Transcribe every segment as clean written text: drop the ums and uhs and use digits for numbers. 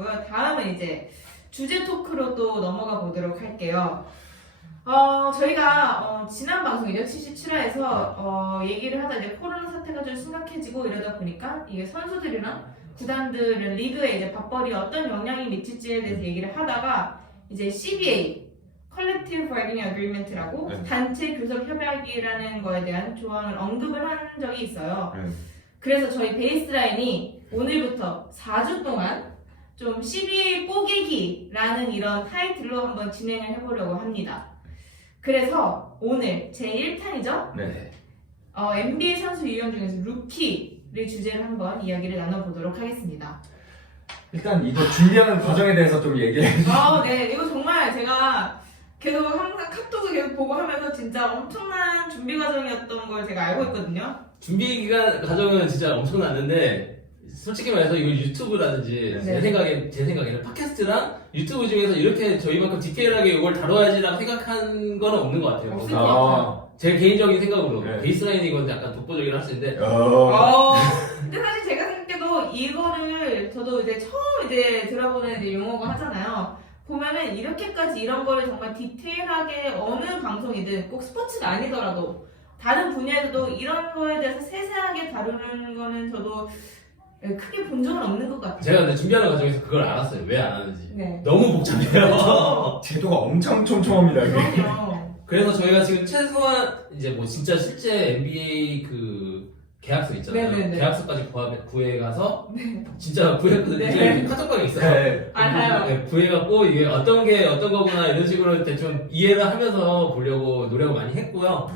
같고요. 다음은 이제 주제 토크로 또 넘어가 보도록 할게요. 저희가 지난 방송이죠. 77화에서 얘기를 하다 이제 코로나 사태가 좀 심각해지고 이러다 보니까 이게 선수들이랑 구단들은 리그에 이제 밥벌이 어떤 영향이 미칠지에 대해서 얘기를 하다가 이제 CBA Collective Bargaining Agreement라고 네. 단체 교섭 협약이라는 거에 대한 조항을 언급을 한 적이 있어요. 네. 그래서 저희 베이스라인이 오늘부터 4주 동안 좀 CBA 뽀개기라는 이런 타이틀로 한번 진행을 해보려고 합니다. 그래서 오늘 제 1탄이죠? 네. NBA 선수 유형 중에서 루키를 주제로 한번 이야기를 나눠보도록 하겠습니다. 일단 이거 준비하는 과정에 대해서 좀 얘기해. 네. 이거 정말 제가 계속 항상 카톡을 계속 보고 하면서 진짜 엄청난 준비 과정이었던 걸 제가 알고 있거든요. 준비 기간 과정은 진짜 엄청났는데 솔직히 말해서 이거 유튜브라든지 네. 제 생각에는 팟캐스트랑 유튜브 중에서 이렇게 저희만큼 디테일하게 이걸 다뤄야지라고 생각한 건 없는 것 같아요. 없을 그래서 것 같아요. 제 개인적인 생각으로 네. 베이스라인 이건 약간 독보적이라 할 수 있는데 근데 사실 제가 생각해도 이거를 저도 이제 처음 이제 들어보는 이제 용어가 하잖아요. 보면은 이렇게까지 이런 거를 정말 디테일하게 어느 방송이든 꼭 스포츠가 아니더라도 다른 분야에서도 이런 거에 대해서 세세하게 다루는 거는 저도 크게 본 적은 없는 것 같아요. 제가 근데 준비하는 과정에서 그걸 알았어요. 왜 안 하는지. 네. 너무 복잡해요. 제도가 엄청 촘촘합니다. 이게. 그럼요. 그래서 저희가 지금 최소한 이제 뭐 진짜 실제 NBA 그 계약서 있잖아요. 네네네. 계약서까지 구해가서 진짜 구했거든요. 네. 지금 카톡방에 있어요. 네. 알아요. 네, 구해갖고 이게 어떤 게 어떤 거구나 이런 식으로 대충 이해를 하면서 보려고 노력을 많이 했고요.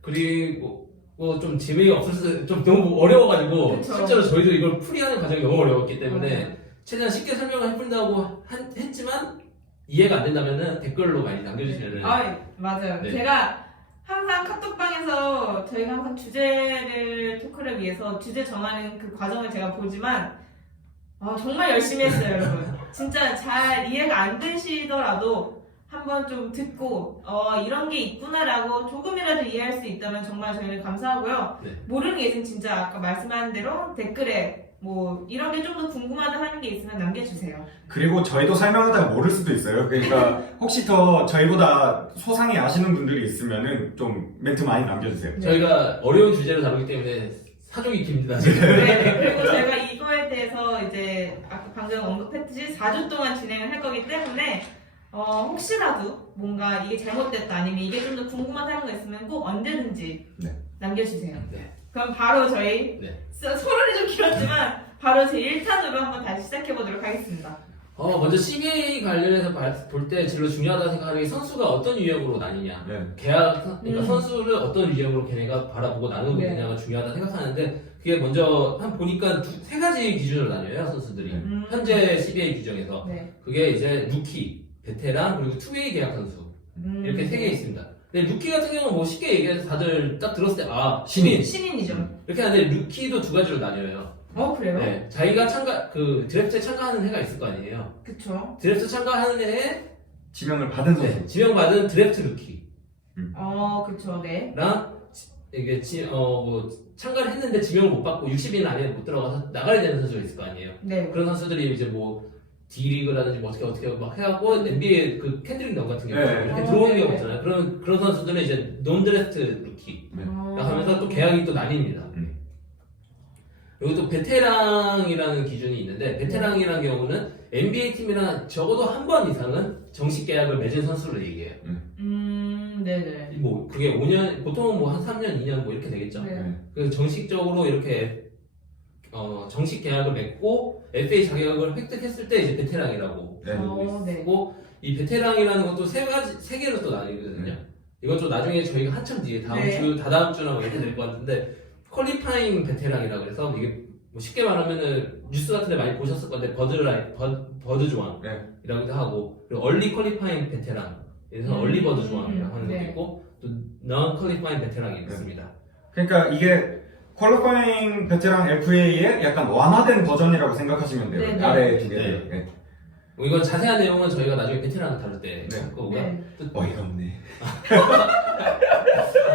그리고 뭐 좀 재미가 없어서 좀 너무 어려워가지고 그쵸. 실제로 저희도 이걸 풀이하는 과정이 너무 어려웠기 때문에 최대한 쉽게 설명을 해본다고 했지만 이해가 안 된다면은 댓글로 많이 남겨주시면은 맞아요. 네. 제가 항상 카톡방에서 저희가 항상 주제를 토크를 위해서 주제 정하는 그 과정을 제가 보지만 정말 열심히 했어요, 여러분. 진짜 잘 이해가 안 되시더라도 한번 좀 듣고 이런 게 있구나라고 조금이라도 이해할 수 있다면 정말 저희는 감사하고요. 네. 모르는 게 있으면 진짜 아까 말씀하신 대로 댓글에 뭐 이런 게 좀 더 궁금하다 하는 게 있으면 남겨주세요. 그리고 저희도 설명하다가 모를 수도 있어요. 그러니까 혹시 더 저희보다 소상히 아시는 분들이 있으면은 좀 멘트 많이 남겨주세요. 네. 저희가 어려운 주제를 다루기 때문에 사족이 깁니다. 지금. 네, 그리고 저희가 이거에 대해서 이제 아까 방금 언급했듯이 4주 동안 진행을 할 거기 때문에 혹시라도 뭔가 이게 잘못됐다 아니면 이게 좀 더 궁금하다는 거 있으면 꼭 언제든지 네. 남겨주세요. 네. 그럼 바로 저희 네. 소론이 좀 길었지만 바로 제 1탄으로 한번 다시 시작해 보도록 하겠습니다. 먼저 CBA 관련해서 볼 때 제일 중요하다고 생각하는 게 선수가 어떤 유형으로 나뉘냐. 네. 그러니까 선수를 어떤 유형으로 걔네가 바라보고 나누고 네. 있느냐가 중요하다 생각하는데 그게 먼저 보니까 세 가지 기준으로 나뉘어요 선수들이. 현재 CBA 규정에서 네. 그게 이제 루키, 베테랑 그리고 투웨이 계약 선수 이렇게 세 개 있습니다. 근데 루키 같은 경우는 뭐 쉽게 얘기해서 다들 딱 들었을 때 신인 신인이죠. 이렇게 하는데 루키도 두 가지로 나뉘어요. 그래요? 네, 자기가 드래프트에 참가하는 해가 있을 거 아니에요. 그쵸. 드래프트 참가하는 해에 지명을 받은 선수. 네, 지명받은 드래프트 루키랑 그쵸. 네. 이게 뭐 참가를 했는데 지명을 못 받고 60인 안에 못 들어가서 나가야 되는 선수가 있을 거 아니에요. 네. 그런 선수들이 이제 뭐 D리그라든지 뭐 어떻게 막 해갖고 NBA 그 캔드릭 넌 같은 경우 네. 이렇게 들어오는 네. 경우 있잖아요. 그런 선수들은 이제 논 드래프트 루키 하면서 또 계약이 또 나뉩니다. 그리고 또 베테랑이라는 기준이 있는데 베테랑이라는 경우는 NBA 팀이랑 적어도 한 번 이상은 정식 계약을 맺은 선수를 얘기해요. 네네. 뭐 그게 5년 보통은 뭐 한 3년, 2년 뭐 이렇게 되겠죠. 네. 그래서 정식적으로 이렇게 정식 계약을 맺고 FA 자격을 획득했을 때 이제 베테랑이라고 네. 부르고 네. 있고 이 베테랑이라는 것도 세 개로 또 나뉘거든요. 이건 좀 나중에 저희가 한참 뒤에 다다음 주나 뭐 이렇게 될 것 같은데 퀄리파잉 베테랑이라고 해서 이게 뭐 쉽게 말하면은 뉴스 같은 데 많이 보셨을 건데 버드 조항이라고도 네. 하고 그리고 얼리 퀄리파잉 베테랑 그래서 얼리 버드 조항이라고 하는 것도 네. 있고 또 non 퀄리파잉 베테랑이 있습니다. 그러니까 이게 퀄리파잉 베테랑 FA의 약간 완화된 버전이라고 생각하시면 돼요. 네. 아래 두 개. 네. 네. 뭐 이건 자세한 내용은 저희가 나중에 베테랑 다룰 때 할 거고요. 네. 어이가 없네.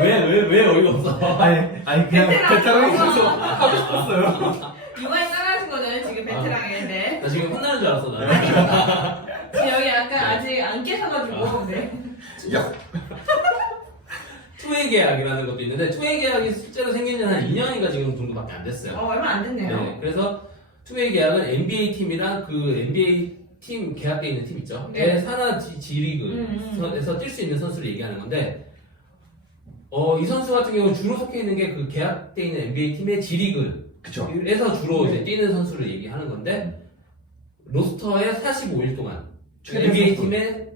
왜 어이가 없어? 아니 그냥 베테랑 베테랑이 있어서 하고 싶었어요. 이번에 따라하신 거잖아요, 지금 베테랑에. 네. 나 지금 혼나는 줄 알았어 나. 지금 여기 약간 아직 안 깨셔가지고. 네. 야, 투웨이 계약이라는 것도 있는데 투웨이 계약이 실제로 생긴 지는 한 2년인가 지금 정도밖에 안 됐어요. 얼마 안 됐네요. 네, 그래서 투웨이 계약은 NBA 팀이랑 그 NBA 팀 계약돼 있는 팀 있죠. 네. 산하 G리그에서 뛸 수 있는 선수를 얘기하는 건데 이 선수 같은 경우는 주로 속해 있는 게 그 계약돼 있는 NBA 팀의 G리그에서 그쵸. 주로 네. 이제 뛰는 선수를 얘기하는 건데 로스터에 45일 동안 최대 NBA 선수. 팀에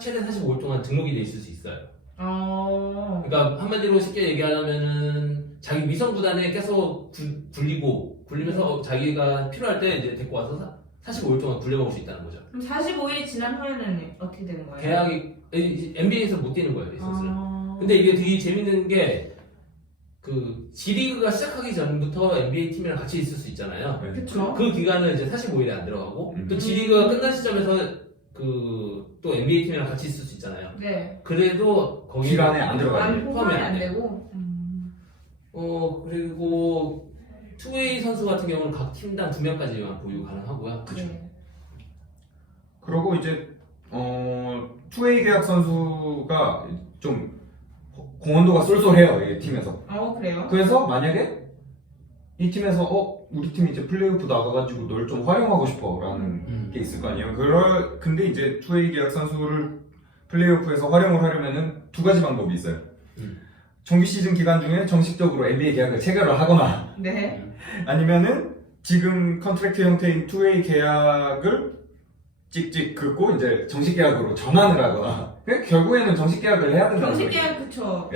최대 45일 동안 등록이 돼 있을 수 있어요. 어. 그러니까 한마디로 쉽게 얘기하자면은 자기 위성 구단에 계속 굴리면서 자기가 필요할 때 이제 데리고 와서 45일 동안 굴려먹을 수 있다는 거죠. 그럼 45일이 지난 후에는 어떻게 되는 거예요? 계약이 NBA에서 못 뛰는 거예요, 이 선수는. 아. 근데 이게 되게 재밌는 게 그 G리그가 시작하기 전부터 NBA 팀이랑 같이 있을 수 있잖아요. 그쵸. 그 기간은 이제 45일에 안 들어가고 또 음. G리그가 끝난 시점에서 그 또 NBA 팀이랑 같이 있을 수 있잖아요. 네. 그래도 거기 기간에 안 들어가요. 포함이 안 돼. 되고. 그리고 투웨이 선수 같은 경우는 각 팀당 2명까지만 보유 가능하고요. 그쵸. 네. 그리고 이제 투웨이 계약 선수가 좀 공헌도가 쏠쏠해요, 이 팀에서. 그래요? 그래서 만약에 이 팀에서 우리 팀 이제 플레이오프 나가가지고 널 좀 활용하고 싶어라는 게 있을 거 아니에요. 근데 이제 투웨이 계약 선수를 플레이오프에서 활용을 하려면은 두 가지 방법이 있어요. 정규 시즌 기간 중에 정식적으로 NBA 계약을 체결을 하거나 네. 아니면은 지금 컨트랙트 형태인 투웨이 계약을 찍찍 긋고 이제 정식 계약으로 전환을 하거나 결국에는 정식 계약을 해야 된다는 정식 거죠. 계약 그쵸.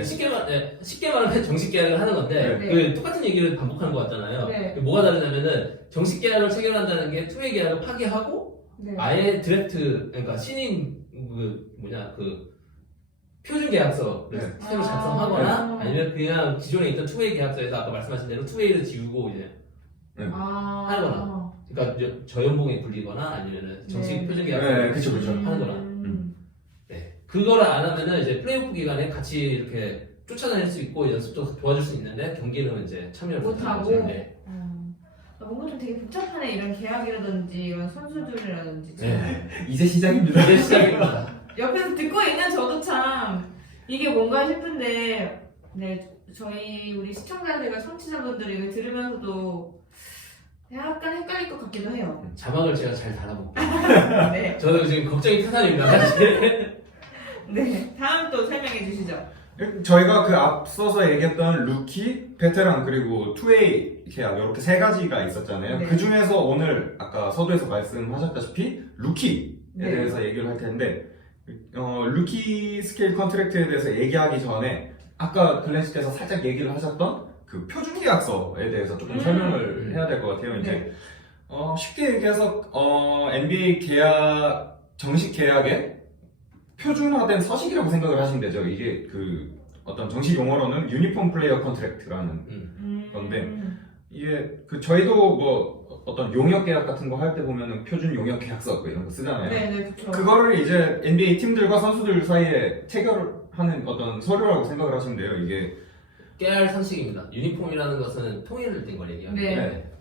쉽게 말하면 정식 계약을 하는 건데 네. 그 똑같은 얘기를 반복하는 것 같잖아요. 네. 뭐가 다르냐면은 정식 계약을 체결한다는 게 투웨이 계약을 파기하고 네. 아예 드래프트 그러니까 신인 그 표준 계약서를 네. 새로 작성하거나 네. 아니면 그냥 기존에 있던 투웨이 계약서에서 아까 말씀하신 대로 투웨이를 지우고 이제 하거나. 그러니까 저연봉에 굴리거나 아니면은 정식 네. 표준 계약서 네, 그쵸. 하는 거나. 네. 그거를 안 하면은 이제 플레이오프 기간에 같이 이렇게 쫓아다닐 수 있고 연습도 도와줄 수 있는데 경기는 이제 참여를 못하고. 못하는 거죠. 네. 뭔가 좀 되게 복잡하네 이런 계약이라든지 이런 선수들이라든지 참. 네. 이제 시작입니다. 이제 시작입니다. 옆에서 듣고 있는 저도 참 이게 뭔가 싶은데 네 저희 우리 시청자들과 청취자분들이 이거 들으면서도 약간 헷갈릴 것 같기도 해요. 자막을 제가 잘 달아볼게요. 네. 저도 지금 걱정이 타산입니다. 사실. 네. 다음 또 설명해 주시죠. 저희가 그 앞서서 얘기했던 루키, 베테랑 그리고 투웨이 계약 이렇게 세 가지가 있었잖아요. 네. 그 중에서 오늘 아까 서두에서 말씀하셨다시피 루키에 네. 대해서 얘기를 할 텐데 루키 스케일 컨트랙트에 대해서 얘기하기 전에 아까 글렌 씨께서 살짝 얘기를 하셨던 그 표준 계약서에 대해서 조금 설명을 해야 될 것 같아요. 이제 네. 쉽게 얘기해서 NBA 계약 정식 계약의 표준화된 서식이라고 생각을 하시면 되죠. 이게 그 어떤 정식 용어로는 유니폼 플레이어 컨트랙트라는 건데 이게 그 저희도 뭐 어떤 용역 계약 같은 거 할 때 보면은 표준 용역 계약서 뭐 이런 거 쓰잖아요. 네, 그렇죠. 그거를 이제 NBA 팀들과 선수들 사이에 체결하는 어떤 서류라고 생각을 하시면 돼요. 이게 깨알 상식입니다. 유니폼이라는 것은 통일된 걸 얘기하는데 네.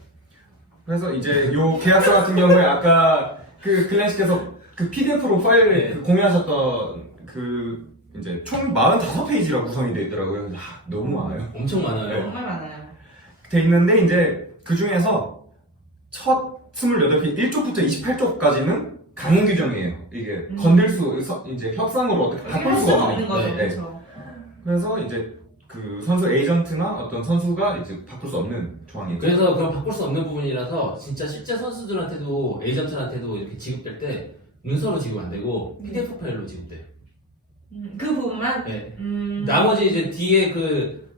그래서 이제 요 계약서 같은 경우에 아까 그 글렌 씨께서 그 PDF로 파일 네. 그 공유하셨던 그 이제 총 45페이지가 구성이 되어 있더라고요. 너무 많아요. 엄청 많아요. 정말 많아요. 돼 있는데 이제 그 중에서 첫 28페이지 1쪽부터 28쪽까지는 강행 규정이에요. 이게 건들 이제 협상으로 어떻게 바꿀 할 수가 수가 없는 없는 거죠. 네. 그렇죠. 그래서 이제 그 선수 에이전트나 어떤 선수가 이제 바꿀 수 없는 조항이 있죠. 그래서 그럼 바꿀 수 없는 부분이라서 진짜 실제 선수들한테도 에이전트한테도 이렇게 지급될 때 문서로 지급 안 되고 PDF 파일로 지급돼요. 그 부분만. 네. 나머지 이제 뒤에 그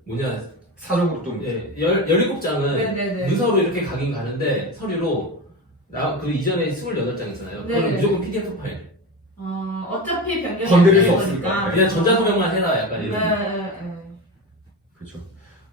사적으로 좀 17장은 네네네. 문서로 이렇게 가긴 가는데 서류로 그 이전에 28장 있잖아요. 그거는 네네. 무조건 PDF 파일. 어차피 변경이 건드릴 안 수 되는 없으니까. 거니까. 그냥 전자서명만 해라 약간 네, 이런. 네. 그렇죠.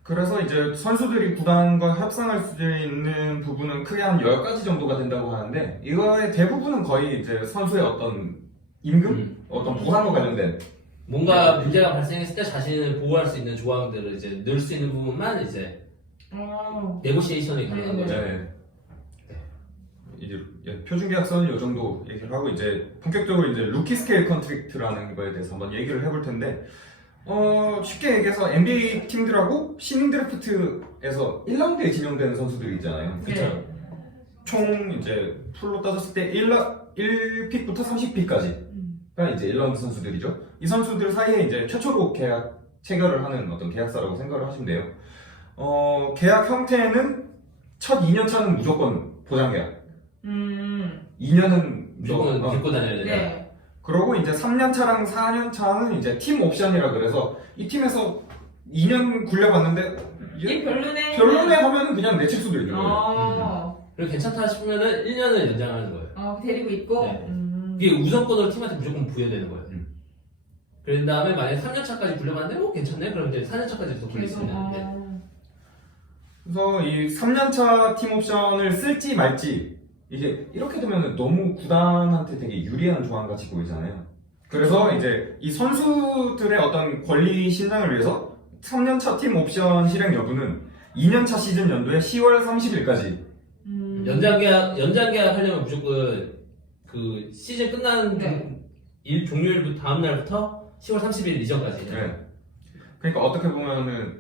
그래서 이제 선수들이 구단과 협상할 수 있는 부분은 크게 한 10가지 정도가 된다고 하는데 이거의 대부분은 거의 이제 선수의 어떤 임금, 어떤 보상과 관련된 뭔가 문제가 발생했을 때 자신을 보호할 수 있는 조항들을 이제 넣을 수 있는 부분만 이제 네고시에이션이 가능한 네. 거죠. 네. 이제 표준 계약서는 이 정도 얘기를 하고 이제 본격적으로 이제 루키 스케일 컨트랙트라는 거에 대해서 한번 얘기를 해볼 텐데 쉽게 얘기해서 NBA 팀들하고 신인 드래프트에서 1라운드에 지명되는 선수들이 있잖아요. 네. 총 이제 풀로 따졌을 때 1픽부터 30픽까지가 이제 1라운드 선수들이죠. 이 선수들 사이에 이제 최초로 계약 체결을 하는 어떤 계약사라고 생각을 하시면 돼요. 계약 형태는 첫 2년 차는 무조건 보장 계약. 2년은 무조건 데리고 다녀야 된다. 네. 그러고 이제 3년 차랑 4년 차는 이제 팀 옵션이라 그래서 이 팀에서 2년 굴려봤는데 얘 별로네. 별로네 하면은 그냥 내칠 수도 있는 거예요. 그리고 괜찮다 싶으면은 1년을 연장하는 거예요. 데리고 있고. 네. 이게 우선권으로 팀한테 무조건 부여되는 거예요. 그런 다음에 만약에 3년 차까지 굴려봤는데 괜찮네? 그럼 이제 4년 차까지 또 굴릴 수 있는데. 그래서 이 3년차 팀 옵션을 쓸지 말지 이게 이렇게 되면 너무 구단한테 되게 유리한 조항같이 보이잖아요. 그래서 이제 이 선수들의 어떤 권리 신장을 위해서 3년차 팀 옵션 실행 여부는 2년차 시즌 연도에 10월 30일까지 연장 계약 하려면 무조건 그 시즌 끝난 일 종료일 다음 날부터 10월 30일 이전까지. 네. 그러니까 어떻게 보면은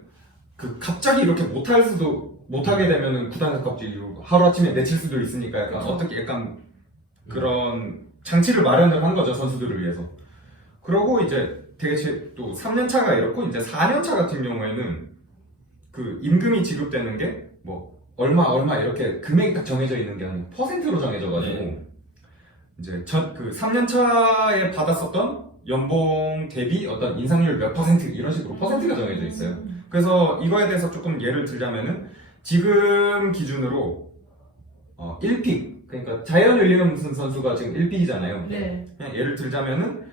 그 갑자기 이렇게 못하게 되면은 구단에서 갑자기 하루 아침에 내칠 수도 있으니까 약간 그쵸. 어떻게 약간 그런 장치를 마련을 한 거죠, 선수들을 위해서. 그러고 이제 되게 또 3년 차가 이렇고 이제 4년 차 같은 경우에는 그 임금이 지급되는 게 뭐 얼마 이렇게 금액이 딱 정해져 있는 게 아니고 퍼센트로 정해져가지고 이제 그 3년 차에 받았었던 연봉 대비 어떤 인상률 몇 퍼센트 이런 식으로 퍼센트가 정해져 있어요. 그래서 이거에 대해서 조금 예를 들자면은 지금 기준으로 1픽 그러니까 자이언 윌리엄슨 선수가 지금 1픽이잖아요. 네. 그냥 예를 들자면은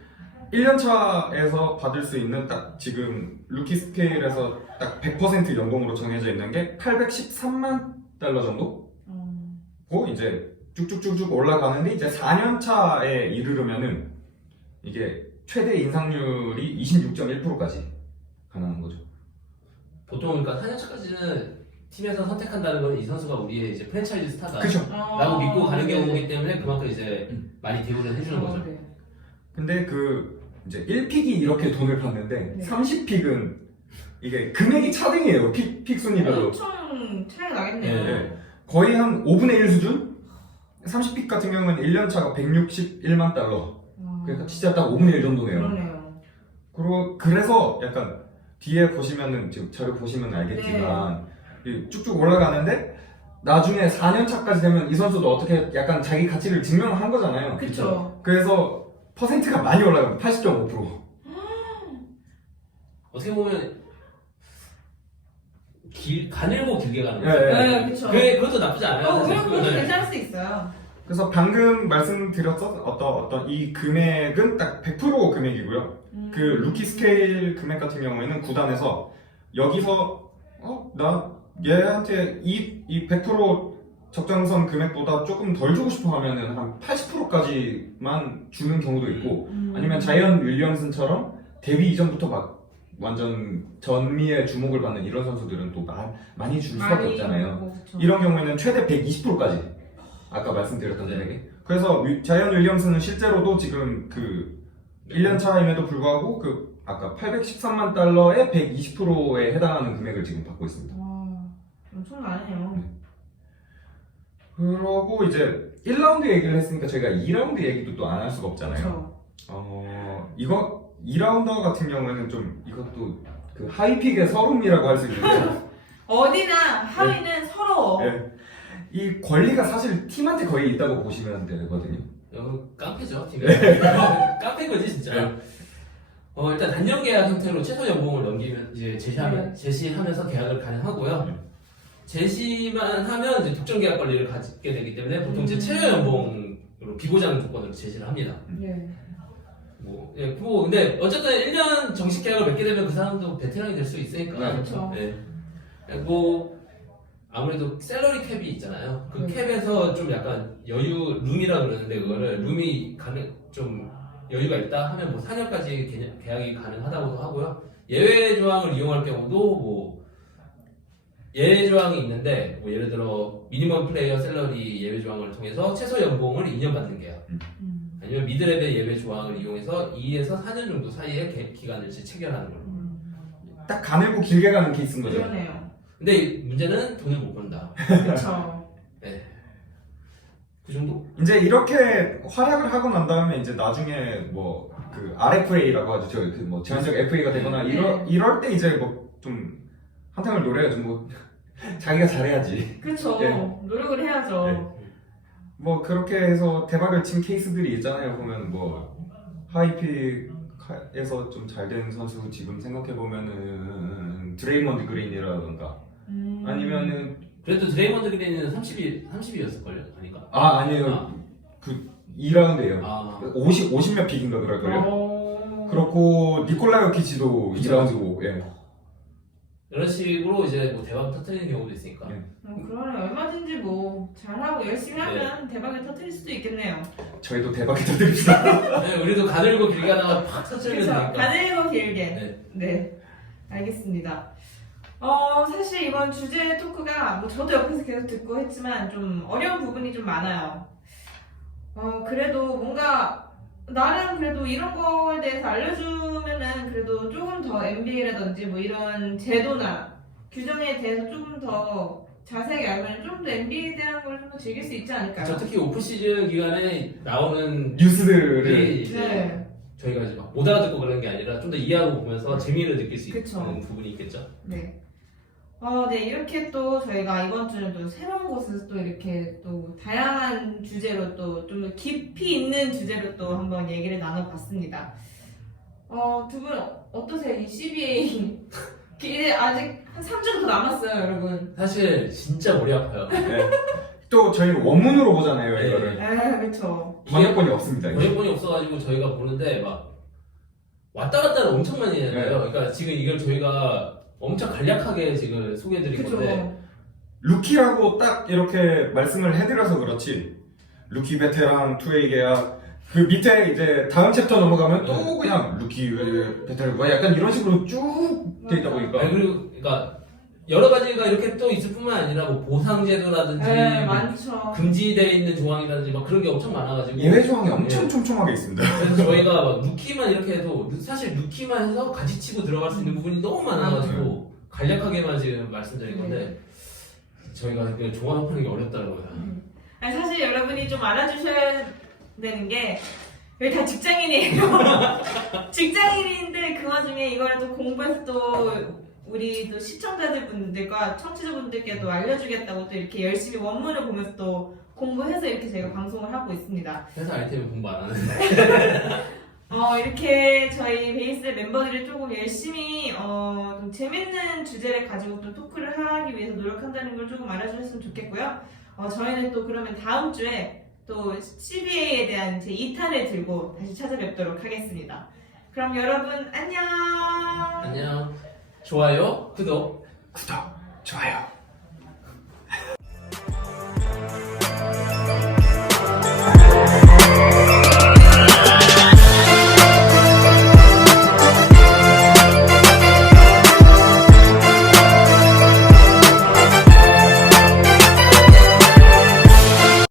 1년 차에서 받을 수 있는 딱 지금 루키 스케일에서 딱 100% 연봉으로 정해져 있는 게 813만 달러 정도? 고 이제 쭉쭉쭉쭉 올라가는데 이제 4년 차에 이르르면은 이게 최대 인상률이 26.1%까지 가능한 거죠. 보통 그러니까 4년 차까지는 팀에서 선택한다는 건 이 선수가 우리의 이제 프랜차이즈 스타다 그쵸. 라고 믿고 가는 경우이기 때문에 그만큼 이제 많이 대우를 해주는 거죠. 네. 근데 그 이제 1픽이 이렇게 돈을 받는데 네. 30픽은 이게 금액이 차등이에요. 픽 순위별로. 엄청 차이 나겠네요. 네. 거의 한 5분의 1 수준? 30픽 같은 경우는 1년 차가 161만 달러. 그러니까 진짜 딱 5분의 1 정도네요. 그러네요. 그래서 약간 뒤에 보시면은 지금 자료 보시면 알겠지만 이 쭉쭉 올라가는데 나중에 4년 차까지 되면 이 선수도 어떻게 약간 자기 가치를 증명한 거잖아요. 그쵸. 그래서 퍼센트가 많이 올라갑니다. 80.5%. 어떻게 보면 가늘고 길게 가는 거죠. 네, 그쵸. 그것도 나쁘지 않아요. 사실. 그것도 네. 괜찮을 수 있어요. 그래서 방금 말씀드렸던 어떤 이 금액은 딱 100% 금액이고요. 그 루키 스케일 금액 같은 경우에는 구단에서 여기서 나 얘한테 이 100% 적정선 금액보다 조금 덜 주고 싶어 하면은 한 80%까지만 주는 경우도 있고 아니면 자이언 윌리엄슨처럼 데뷔 이전부터 막 완전 전미의 주목을 받는 이런 선수들은 또 많이 줄 수밖에 없잖아요. 이런 경우에는 최대 120%까지 아까 말씀드렸던 금액이. 그래서 자이언 윌리엄슨은 실제로도 지금 그 1년 차임에도 불구하고 그 아까 813만 달러의 120%에 해당하는 금액을 지금 받고 있습니다. 와, 엄청나네요. 그러고 이제 1라운드 얘기를 했으니까 저희가 2라운드 얘기도 또 안 할 수가 없잖아요. 그쵸. 2라운드 같은 경우에는 좀 이것도 그 하이픽의 서름이라고 할 수 있는데 어디나 하위는 서러워. 네. 이 권리가 사실 팀한테 거의 있다고 보시면 되거든요. 깡패죠, 팀이. 깡패인 거지, 진짜. 일단 단년 계약 형태로 최소 연봉을 넘기면 이제 제시하면서 계약을 가능하고요. 제시만 하면 이제 독점 계약 권리를 가지게 되기 때문에 보통 이제 최저 연봉으로 비보장 조건으로 제시를 합니다. 네. 근데 어쨌든 1년 정식 계약을 맺게 되면 그 사람도 베테랑이 될 수 있으니까. 그렇죠. 네. 아무래도 셀러리 캡이 있잖아요. 그 캡에서 좀 약간 룸이라 그러는데 그거를 룸이 좀 여유가 있다 하면 뭐 4년까지 계약이 가능하다고도 하고요. 예외 조항을 이용할 경우도 뭐 예외 조항이 있는데 뭐 예를 들어 미니멈 플레이어 샐러리 예외 조항을 통해서 최소 연봉을 2년 받는 계약 아니면 미드레벨 예외 조항을 이용해서 2에서 4년 정도 사이에 기간을 체결하는 걸로. 딱 가늘고 길게 가는 케이스인 거죠. 그러네요. 근데 문제는 돈을 못 번다. 그렇죠. 네. 그 정도? 이제 이렇게 활약을 하고 난 다음에 이제 나중에 뭐 그 RFA라고 하죠. 저 그 뭐 제한적 FA가 되거나 이럴 때 이제 뭐 좀 한탕을 노려야죠. 뭐 자기가 잘해야지. 그렇죠. 예. 노력을 해야죠. 네. 뭐 그렇게 해서 대박을 친 케이스들이 있잖아요. 보면 뭐 하이픽에서 좀 잘 된 선수 지금 생각해 보면은 드레이먼드 그린이라던가 아니면은 그래도 드레이먼드 그린은 30이었을걸요? 아닌가? 아니에요. 그 2라운드예요. 50몇 픽인가 그럴걸요. 그렇고 니콜라 요키치도 2라운드고. 예. 이런 식으로 이제 뭐 대박 터뜨리는 경우도 있으니까. 네. 그러네. 얼마든지 뭐 잘하고 열심히 하면 대박을 터뜨릴 수도 있겠네요. 저희도 대박이 터뜨립시다. 네, 우리도 가늘고 길게 하다가 팍 터뜨리면 그렇죠. 되니까. 가늘고 길게. 네. 네. 알겠습니다. 사실 이번 주제 토크가 뭐 저도 옆에서 계속 듣고 했지만 좀 어려운 부분이 좀 많아요. 그래도 뭔가 나름 그래도 이런 거에 대해서 알려주면은 그래도 조금 더 NBA라든지 뭐 이런 제도나 규정에 대해서 조금 더 자세하게 알면 좀 더 NBA에 대한 걸 좀 더 즐길 수 있지 않을까요? 그렇죠. 특히 오프시즌 기간에 나오는 뉴스들을 이제 네. 저희가 이제 막 못 알아듣고 그러는 게 아니라 좀 더 이해하고 보면서 재미를 느낄 수 그쵸. 있는 부분이 있겠죠. 네. 네, 이렇게 또 저희가 이번 주는 또 새로운 곳에서 또 이렇게 또 다양한 주제로 또 좀 깊이 있는 주제로 또 한번 얘기를 나눠봤습니다. 두 분 어떠세요? 이 CBA 이제 아직 한 3주 더 남았어요, 여러분. 사실 진짜 머리 아파요. 네. 또 저희 원문으로 보잖아요. 네. 이거를 그렇죠. 번역본이 없습니다. 이거. 번역본이 없어가지고 저희가 보는데 막 왔다 갔다를 엄청 많이 해야 돼요. 그러니까 지금 이걸 저희가 엄청 간략하게 지금 소개해드린 건데 루키라고 딱 이렇게 말씀을 해드려서 그렇지 루키 베테랑 2A 계약 그 밑에 이제 다음 챕터 넘어가면 또 그냥 루키 베테랑 뭐 약간 이런 식으로 쭉 돼 있다 보니까 아니, 그리고 그러니까 여러 가지가 이렇게 또 있을 뿐만 아니라 뭐 보상제도라든지 네, 뭐 많죠. 금지되어 있는 조항이라든지 막 그런 게 엄청 많아가지고 예외 조항이 엄청 네. 촘촘하게 있습니다. 그래서 저희가 막 루키만 이렇게 해도 사실 루키만 해서 같이 치고 들어갈 수 있는 부분이 너무 많아가지고 간략하게만 지금 말씀드린 건데 저희가 그냥 종합하는 게 어렵더라고요. 아니, 사실 여러분이 좀 알아주셔야 되는 게 여기 다 직장인이에요. 직장인인데 그 와중에 이걸 또 공부해서 또 우리 또 시청자분들과 청취자분들께도 알려주겠다고 또 이렇게 열심히 원문을 보면서 또 공부해서 이렇게 저희가 방송을 하고 있습니다. 회사 아이템 공부 안 하는데. 이렇게 저희 베이스 멤버들이 조금 열심히 좀 재밌는 주제를 가지고 또 토크를 하기 위해서 노력한다는 걸 조금 알아주셨으면 좋겠고요. 저희는 또 그러면 다음 주에 또 CBA에 대한 제 2탄을 들고 다시 찾아뵙도록 하겠습니다. 그럼 여러분 안녕. 안녕. 좋아요, 구독. 좋아요.